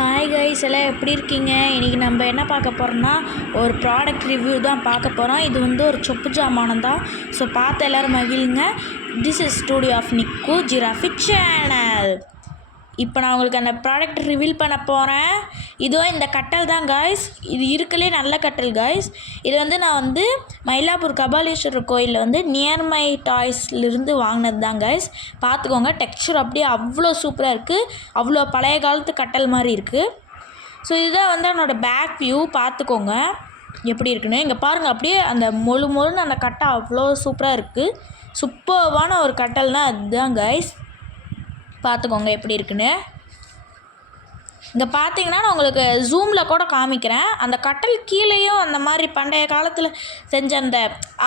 Hi guys எல்லாம் எப்படி இருக்கீங்க? இன்றைக்கி நம்ம என்ன பார்க்க போகிறோம்னா ஒரு ப்ராடக்ட் ரிவ்யூ தான் பார்க்க போகிறோம். இது வந்து ஒரு சொப்பு ஜாமானம் தான். ஸோ பார்த்து எல்லோரும் மகிழுங்க. திஸ் இஸ் ஸ்டூடியோ ஆஃப் நிக்கு ஜிராஃபி சேனல். இப்போ நான் உங்களுக்கு அந்த ப்ராடக்ட் ரிவீல் பண்ண போகிறேன். இதோ இந்த கட்டல் தான் காய்ஸ். இது இருக்கலே நல்ல கட்டல் காய்ஸ். இது வந்து நான் வந்து மயிலாப்பூர் கபாலீஸ்வரர் கோயிலில் வந்து நியர்மை டாய்ஸ்லேருந்து வாங்கினது தான் காய்ஸ். பார்த்துக்கோங்க, டெக்ஸ்சர் அப்படியே அவ்வளோ சூப்பராக இருக்குது. அவ்வளோ பழைய காலத்து கட்டல் மாதிரி இருக்குது. ஸோ இதுதான் வந்து என்னோடய பேக் வியூ. பார்த்துக்கோங்க எப்படி இருக்குன்னு. இங்கே பாருங்கள், அப்படியே அந்த மொழுன்னு அந்த கட்டை அவ்வளோ சூப்பராக இருக்குது. சூப்பர்வான ஒரு கட்டல்னால் அதுதான் காய்ஸ். பார்த்துக்கோங்க எப்படி இருக்குன்னு. இங்கே பார்த்தீங்கன்னா நான் உங்களுக்கு ஜூமில் கூட காமிக்கிறேன். அந்த கட்டல் கீழேயும் அந்த மாதிரி பண்டைய காலத்தில் செஞ்ச அந்த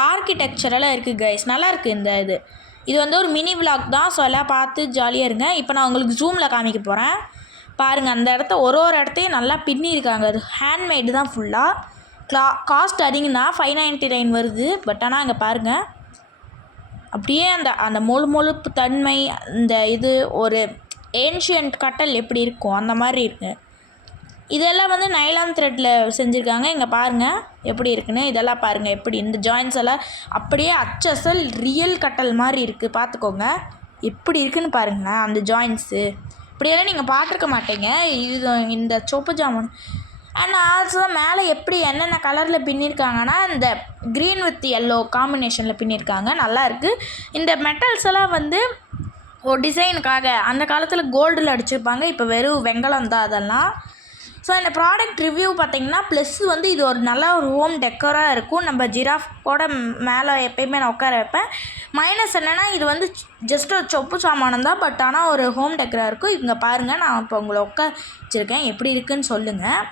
ஆர்கிடெக்சரெல்லாம் இருக்குது கைஸ். நல்லாயிருக்கு இந்த இது வந்து ஒரு மினி விலாக் தான். ஸோ எல்லாம் பார்த்து ஜாலியாக இருங்க. இப்போ நான் உங்களுக்கு ஜூமில் காமிக்க போகிறேன். பாருங்கள், அந்த இடத்த ஒரு இடத்தையும் நல்லா பின்னியிருக்காங்க. அது ஹேண்ட்மேடு தான் ஃபுல்லாக. காஸ்ட் அதிகம் தான், 599 வருது. பட் ஆனால் இங்கே பாருங்கள், அப்படியே அந்த மொழுப்பு தன்மை, இந்த இது ஒரு ஏன்ஷியன்ட் கட்டல் எப்படி இருக்கும் அந்த மாதிரி இருக்குது. இதெல்லாம் வந்து நைலான் த்ரெட்டில் செஞ்சுருக்காங்க. இங்கே பாருங்கள் எப்படி இருக்குன்னு. இதெல்லாம் பாருங்கள் எப்படி இந்த ஜாயின்ஸ் எல்லாம் அப்படியே அச்சசல் ரியல் கட்டல் மாதிரி இருக்குது. பார்த்துக்கோங்க எப்படி இருக்குன்னு பாருங்களேன் அந்த ஜாயின்ஸு. இப்படியெல்லாம் நீங்கள் பார்த்துருக்க மாட்டீங்க இது இந்த சொப்பு ஜாமான். அண்ட் ஆல்சோ மேலே எப்படி என்னென்ன கலரில் பின்னிருக்காங்கன்னா இந்த க்ரீன் வித் எல்லோ காம்பினேஷனில் பின்னிருக்காங்க. நல்லா இருக்குது. இந்த மெட்டல்ஸ் எல்லாம் வந்து ஒரு டிசைனுக்காக அந்த காலத்தில் கோல்டில் அடிச்சிருப்பாங்க. இப்போ வெறும் வெங்கலம் தான் அதெல்லாம். ஸோ இந்த ப்ராடக்ட் ரிவ்யூ பார்த்திங்கன்னா ப்ளஸ் வந்து இது ஒரு நல்ல ஒரு ஹோம் டெக்கராக இருக்கும். நம்ம ஜிராஃப் கூட மேலே எப்பயுமே நான் உட்கார வைப்பேன். மைனஸ் என்னென்னா இது வந்து ஜஸ்ட் ஒரு சொப்பு சாமானம் தான். பட் ஆனால் ஒரு ஹோம் டெக்கராக இருக்கும். இங்கே பாருங்கள், நான் இப்போ உங்களை உட்கார வச்சுருக்கேன். எப்படி இருக்குதுன்னு சொல்லுங்கள்.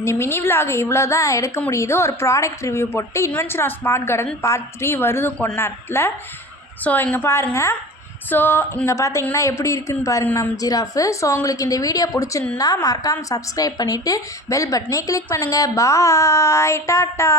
இந்த மினி விலாக் இவ்வளோ தான் எடுக்க முடியுது. ஒரு ப்ராடக்ட் ரிவ்யூ போட்டு invention of smart garden part 3 வருது கொண்டாட்டில். ஸோ இங்கே பாருங்கள். ஸோ இங்கே பார்த்தீங்கன்னா எப்படி இருக்குதுன்னு பாருங்கள் நம்ம ஜிராஃபு. ஸோ உங்களுக்கு இந்த வீடியோ பிடிச்சிருந்தா மறக்காமல் சப்ஸ்கிரைப் பண்ணிவிட்டு பெல் பட்டனை கிளிக் பண்ணுங்கள். பாய், டாட்டா.